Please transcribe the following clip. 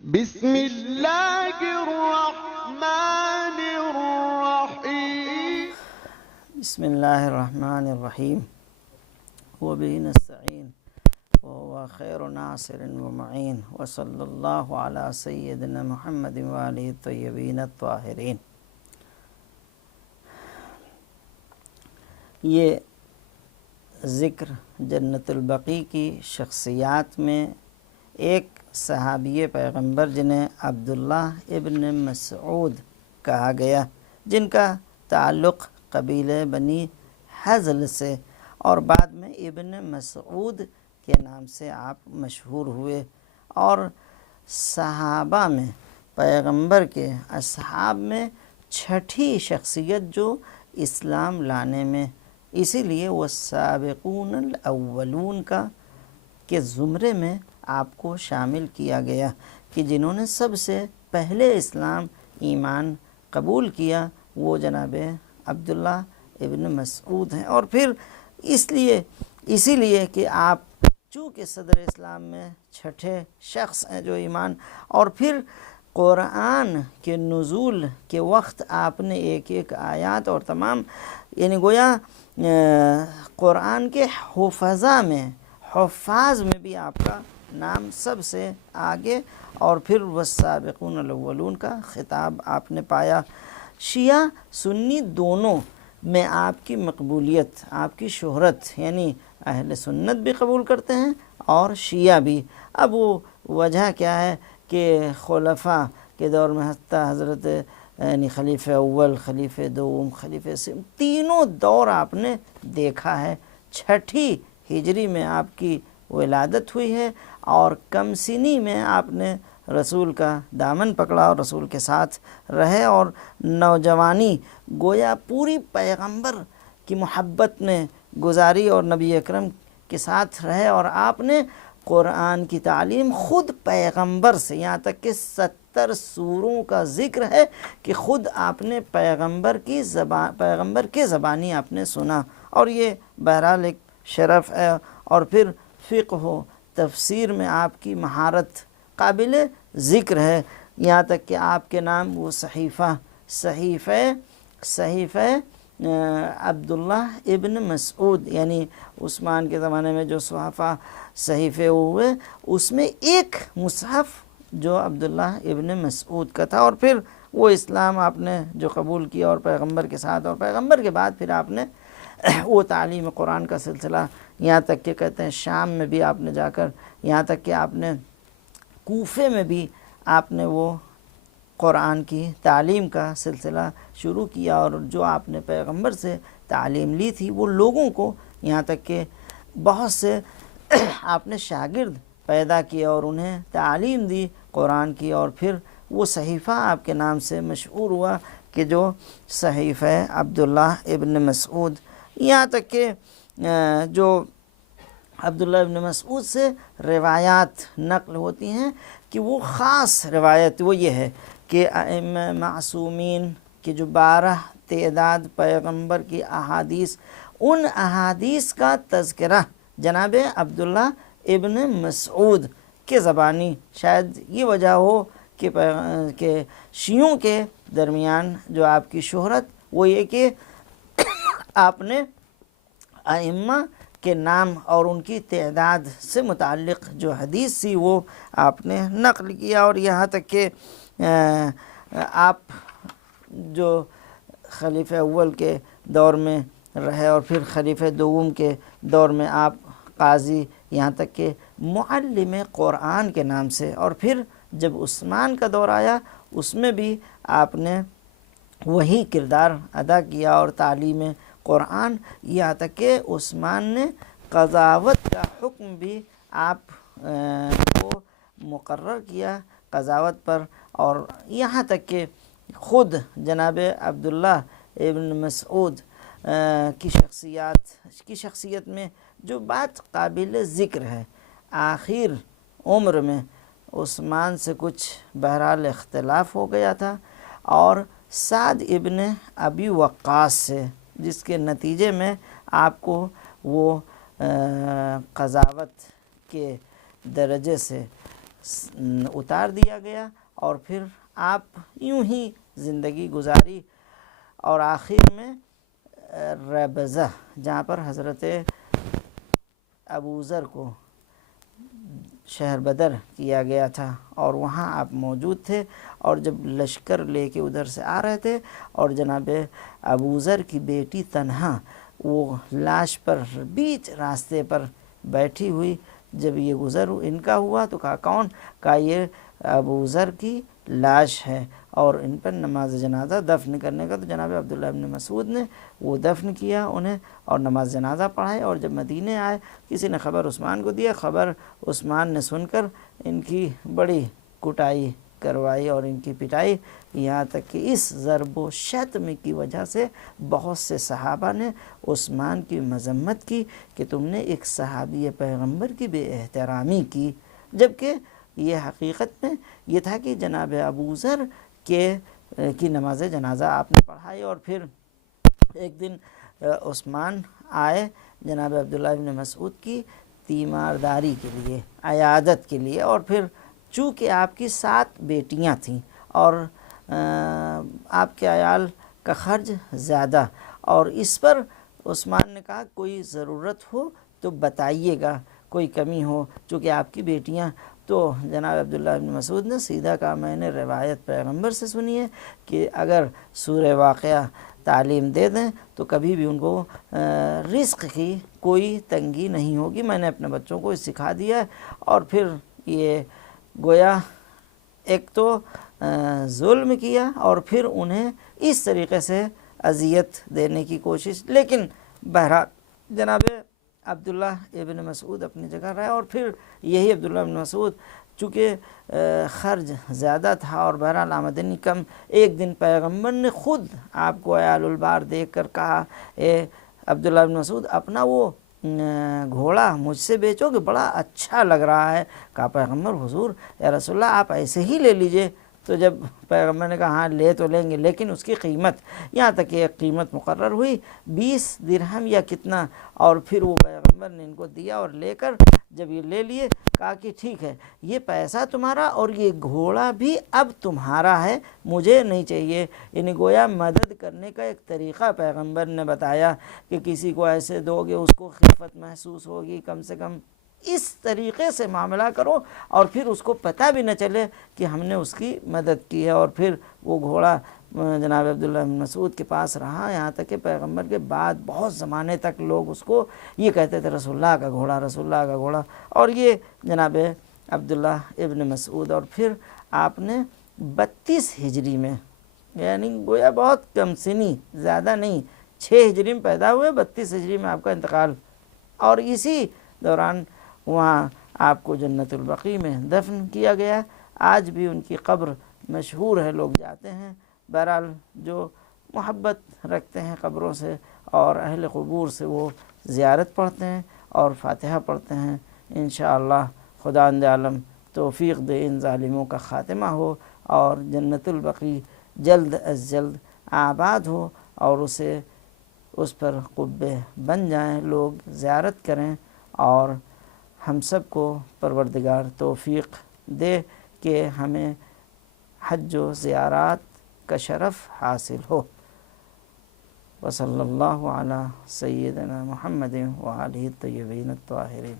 بسم اللہ الرحمن الرحیم بسم اللہ الرحمن الرحیم وبہ نستعین وهو خیر ناصر ومعین وصلی اللہ علی سیدنا محمد وآلہ الطیبین الطاہرین۔ یہ ذکر جنت البقیع کی شخصیات میں ایک صحابی پیغمبر جنہیں عبداللہ ابن مسعود کہا گیا، جن کا تعلق قبیلہ بنی حزل سے اور بعد میں ابن مسعود کے نام سے آپ مشہور ہوئے، اور صحابہ میں پیغمبر کے اصحاب میں چھٹی شخصیت جو اسلام لانے میں، اسی لیے وہ سابقون الاولون کے زمرے میں آپ کو شامل کیا گیا کہ جنہوں نے سب سے پہلے اسلام ایمان قبول کیا وہ جناب عبداللہ ابن مسعود ہیں۔ اور پھر اسی لیے کہ آپ چونکہ صدر اسلام میں چھٹے شخص ہیں جو ایمان، اور پھر قرآن کے نزول کے وقت آپ نے ایک ایک آیات اور تمام یعنی گویا قرآن کے حفاظ میں بھی آپ کا نام سب سے آگے، اور پھر والسابقون الاولون کا خطاب آپ نے پایا۔ شیعہ سنی دونوں میں آپ کی مقبولیت، آپ کی شہرت، یعنی اہل سنت بھی قبول کرتے ہیں اور شیعہ بھی۔ اب وہ وجہ کیا ہے کہ خلفاء کے دور میں حتیٰ حضرت یعنی خلیفہ اول، خلیفہ دوم، خلیفہ سوم، تینوں دور آپ نے دیکھا ہے۔ چھٹی ہجری میں آپ کی ولادت ہوئی ہے اور کم سنی میں آپ نے رسول کا دامن پکڑا اور رسول کے ساتھ رہے، اور نوجوانی گویا پوری پیغمبر کی محبت میں گزاری اور نبی اکرم کے ساتھ رہے، اور آپ نے قرآن کی تعلیم خود پیغمبر سے، یہاں تک کہ 70 سوروں کا ذکر ہے کہ خود آپ نے پیغمبر کے زبانی آپ نے سنا، اور یہ بہرحال ایک شرف ہے۔ اور پھر فقہ و تفسیر میں آپ کی مہارت قابل ذکر ہے، یہاں تک کہ آپ کے نام وہ صحیفہ عبداللہ ابن مسعود، یعنی عثمان کے زمانے میں جو صحافہ صحیفے ہوئے اس میں ایک مصحف جو عبداللہ ابن مسعود کا تھا، اور پھر وہ اسلام آپ نے جو قبول کیا اور پیغمبر کے ساتھ، اور پیغمبر کے بعد پھر آپ نے وہ تعلیم قرآن کا سلسلہ، یہاں تک کہ کہتے ہیں شام میں بھی آپ نے جا کر، یہاں تک کہ آپ نے کوفے میں بھی آپ نے وہ قرآن کی تعلیم کا سلسلہ شروع کیا، اور جو آپ نے پیغمبر سے تعلیم لی تھی وہ لوگوں کو، یہاں تک کہ بہت سے آپ نے شاگرد پیدا کیے اور انہیں تعلیم دی قرآن کی، اور پھر وہ صحیفہ آپ کے نام سے مشہور ہوا کہ جو صحیفہ عبداللہ ابن مسعود، یہاں تک کہ جو عبداللہ ابن مسعود سے روایات نقل ہوتی ہیں کہ وہ خاص روایت وہ یہ ہے کہ ائمہ معصومین کی جو 12 تعداد پیغمبر کی احادیث، ان احادیث کا تذکرہ جناب عبداللہ ابن مسعود کے زبانی، شاید یہ وجہ ہو کہ شیعوں کے درمیان جو آپ کی شہرت وہ یہ کہ آپ نے ائمہ کے نام اور ان کی تعداد سے متعلق جو حدیث تھی وہ آپ نے نقل کیا، اور یہاں تک کہ آپ جو خلیفہ اول کے دور میں رہے اور پھر خلیفہ دوم کے دور میں آپ قاضی، یہاں تک کہ معلم قرآن کے نام سے، اور پھر جب عثمان کا دور آیا اس میں بھی آپ نے وہی کردار ادا کیا اور تعلیم قرآن، یہاں تک کہ عثمان نے قضاوت کا حکم بھی آپ کو مقرر کیا قضاوت پر، اور یہاں تک کہ خود جناب عبداللہ ابن مسعود کی شخصیت میں جو بات قابل ذکر ہے، آخر عمر میں عثمان سے کچھ بہرحال اختلاف ہو گیا تھا، اور سعد ابن ابی وقاص سے، جس کے نتیجے میں آپ کو وہ قضاوت کے درجے سے اتار دیا گیا اور پھر آپ یوں ہی زندگی گزاری، اور آخر میں ربضہ جہاں پر حضرت ابوذر کو شہر بدر کیا گیا تھا اور وہاں آپ موجود تھے، اور جب لشکر لے کے ادھر سے آ رہے تھے اور جناب ابوذر کی بیٹی تنہا وہ لاش پر بیچ راستے پر بیٹھی ہوئی، جب یہ گزر ان کا ہوا تو کہا کون؟ کہا یہ ابوذر کی لاش ہے، اور ان پر نماز جنازہ دفن کرنے کا، تو جناب عبداللہ ابن مسعود نے وہ دفن کیا انہیں اور نماز جنازہ پڑھائی، اور جب مدینے آئے کسی نے خبر عثمان کو دیا، خبر عثمان نے سن کر ان کی بڑی کٹائی کروائی اور ان کی پٹائی، یہاں تک کہ اس ضرب و شتم کی وجہ سے بہت سے صحابہ نے عثمان کی مذمت کی کہ تم نے ایک صحابی پیغمبر کی بے احترامی کی، جبکہ یہ حقیقت میں یہ تھا کہ جناب ابوذر کی نماز جنازہ آپ نے پڑھائی۔ اور پھر ایک دن عثمان آئے جناب عبداللہ ابن مسعود کی تیمارداری کے لیے، عیادت کے لیے، اور پھر چونکہ آپ کی 7 بیٹیاں تھیں اور آپ کے عیال کا خرچ زیادہ، اور اس پر عثمان نے کہا کوئی ضرورت ہو تو بتائیے گا، کوئی کمی ہو، چونکہ آپ کی بیٹیاں، تو جناب عبداللہ ابن مسعود نے سیدھا کہا میں نے روایت پیغمبر سے سنی ہے کہ اگر سورہ واقعہ تعلیم دے دیں تو کبھی بھی ان کو رزق کی کوئی تنگی نہیں ہوگی، میں نے اپنے بچوں کو سکھا دیا ہے۔ اور پھر یہ گویا ایک تو ظلم کیا اور پھر انہیں اس طریقے سے اذیت دینے کی کوشش، لیکن بہرحال جناب عبداللہ ابن مسعود اپنی جگہ رہے، اور پھر یہی عبداللہ ابن مسعود چونکہ خرچ زیادہ تھا اور بہرحال آمدنی کم، ایک دن پیغمبر نے خود آپ کو عیال البار دیکھ کر کہا اے عبداللہ ابن مسعود اپنا وہ گھوڑا مجھ سے بیچو کہ بڑا اچھا لگ رہا ہے۔ کہا پیغمبر حضور یا رسول اللہ آپ ایسے ہی لے لیجئے، تو جب پیغمبر نے کہا ہاں لے تو لیں گے لیکن اس کی قیمت، یہاں تک کہ ایک قیمت مقرر ہوئی 20 درہم یا کتنا، اور پھر وہ پیغمبر نے ان کو دیا، اور لے کر جب یہ لے لیے کہا کہ ٹھیک ہے یہ پیسہ تمہارا اور یہ گھوڑا بھی اب تمہارا ہے، مجھے نہیں چاہیے۔ یعنی گویا مدد کرنے کا ایک طریقہ پیغمبر نے بتایا کہ کسی کو ایسے دو گے اس کو خفت محسوس ہوگی، کم سے کم اس طریقے سے معاملہ کرو اور پھر اس کو پتہ بھی نہ چلے کہ ہم نے اس کی مدد کی ہے۔ اور پھر وہ گھوڑا جناب عبداللہ بن مسعود کے پاس رہا، یہاں تک کہ پیغمبر کے بعد بہت زمانے تک لوگ اس کو یہ کہتے تھے رسول اللہ کا گھوڑا، رسول اللہ کا گھوڑا، اور یہ جناب عبداللہ ابن مسعود۔ اور پھر آپ نے 32 ہجری میں، یعنی گویا بہت کم سنی، زیادہ نہیں، 6 ہجری میں پیدا ہوئے، 32 ہجری میں آپ کا انتقال، اور اسی دوران وہاں آپ کو جنت البقیع میں دفن کیا گیا۔ آج بھی ان کی قبر مشہور ہے، لوگ جاتے ہیں، بہرحال جو محبت رکھتے ہیں قبروں سے اور اہل قبور سے وہ زیارت پڑھتے ہیں اور فاتحہ پڑھتے ہیں۔ انشاءاللہ خداوند عالم توفیق دے ان ظالموں کا خاتمہ ہو اور جنت البقیع جلد از جلد آباد ہو اور اس پر قبے بن جائیں، لوگ زیارت کریں، اور ہم سب کو پروردگار توفیق دے کہ ہمیں حج و زیارات کا شرف حاصل ہو۔ وصلی اللہ علی سیدنا محمد وآلہ الطیبین الطاہرین۔